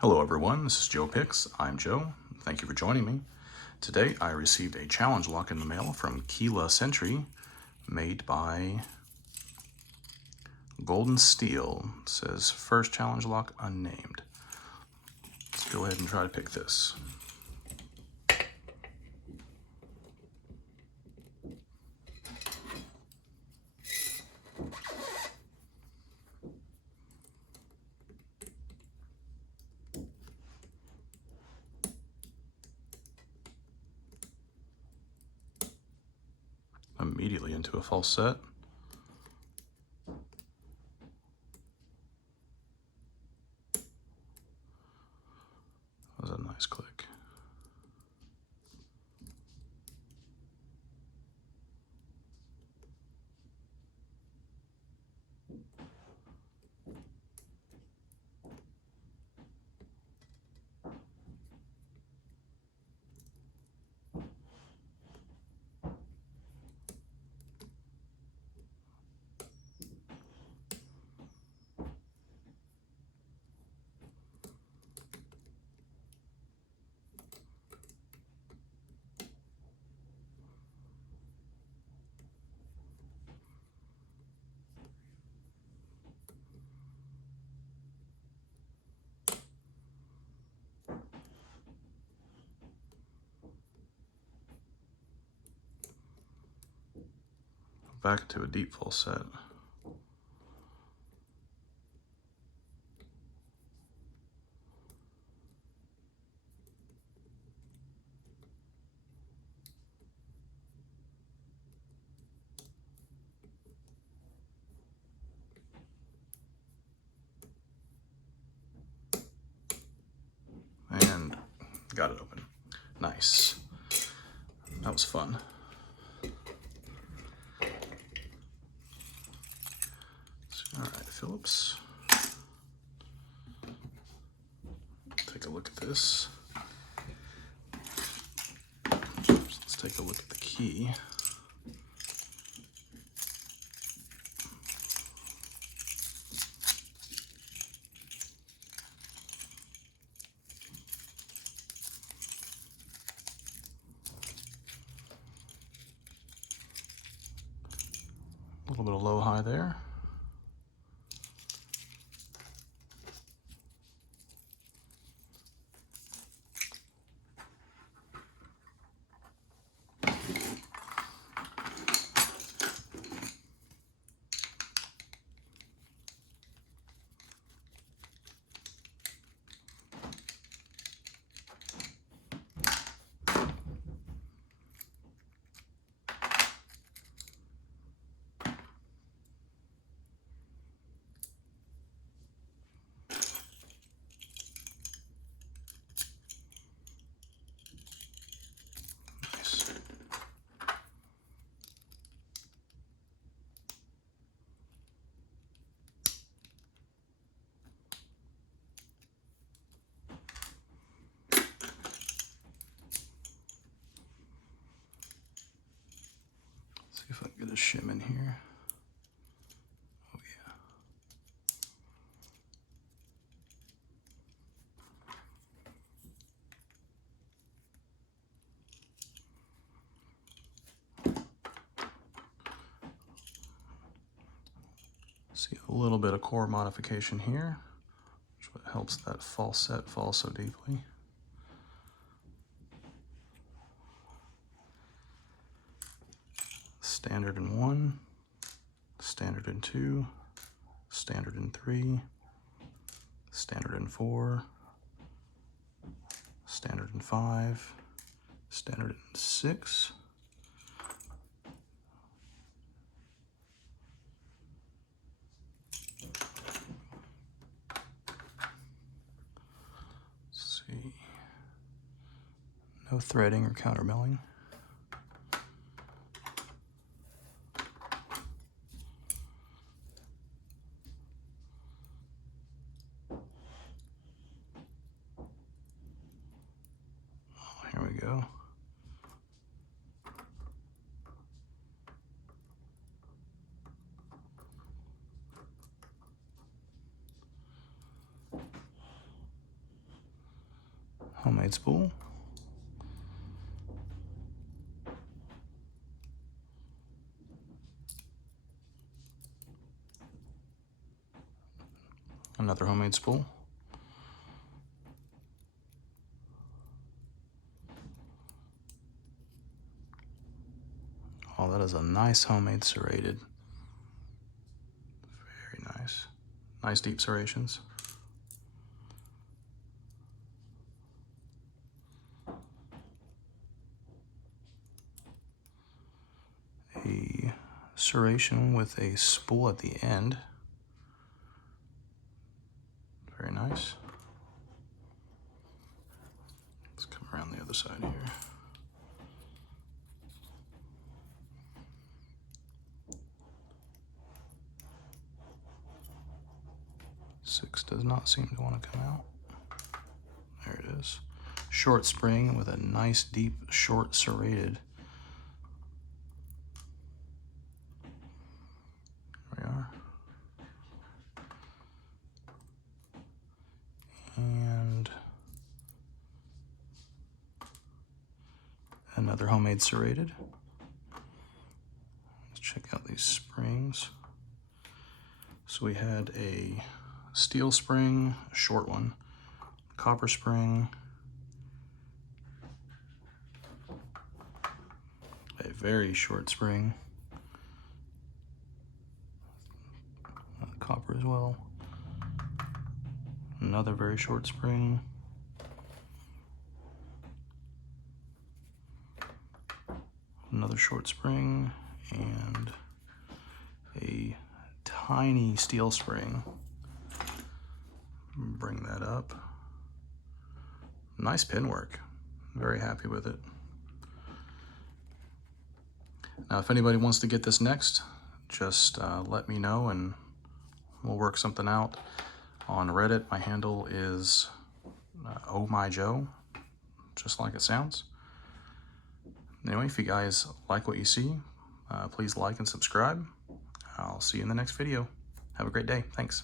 Hello everyone, this is Joe Picks. I'm Joe. Thank you for joining me. Today I received a challenge lock in the mail from Keyla Sentry, made by goldnsteel. It says first challenge lock unnamed. Let's go ahead and try to pick this. Immediately into a false set. That was a nice click. Back to a deep false set. And got it open. Nice. That was fun. All right, Phillips. Take a look at this. Let's take a look at the key. A little bit of low high there. See if I can get a shim in here. Oh yeah. See a little bit of core modification here, which helps that false set fall so deeply. Standard in 1, standard in 2, standard in 3, standard in 4, standard in 5, standard in 6, let's see, no threading or countermilling. Here we go. homemade spool. Another homemade spool. Oh, that is a nice homemade serrated. Very nice. Nice deep serrations. A serration with a spool at the end. Very nice. Let's come around the other side here. Six does not seem to want to come out. There it is. Short spring with a nice deep short serrated. There we are. And another homemade serrated. Let's check out these springs. So we had a steel spring, a short one, copper spring, a very short spring, copper as well, another very short spring, another short spring, and a tiny steel spring. Bring that up. Nice pin work. Very happy with it. Now, if anybody wants to get this next, just let me know and we'll work something out. On Reddit, my handle is Oh My Joe, just like it sounds. Anyway, if you guys like what you see, please like and subscribe. I'll see you in the next video. Have a great day. Thanks.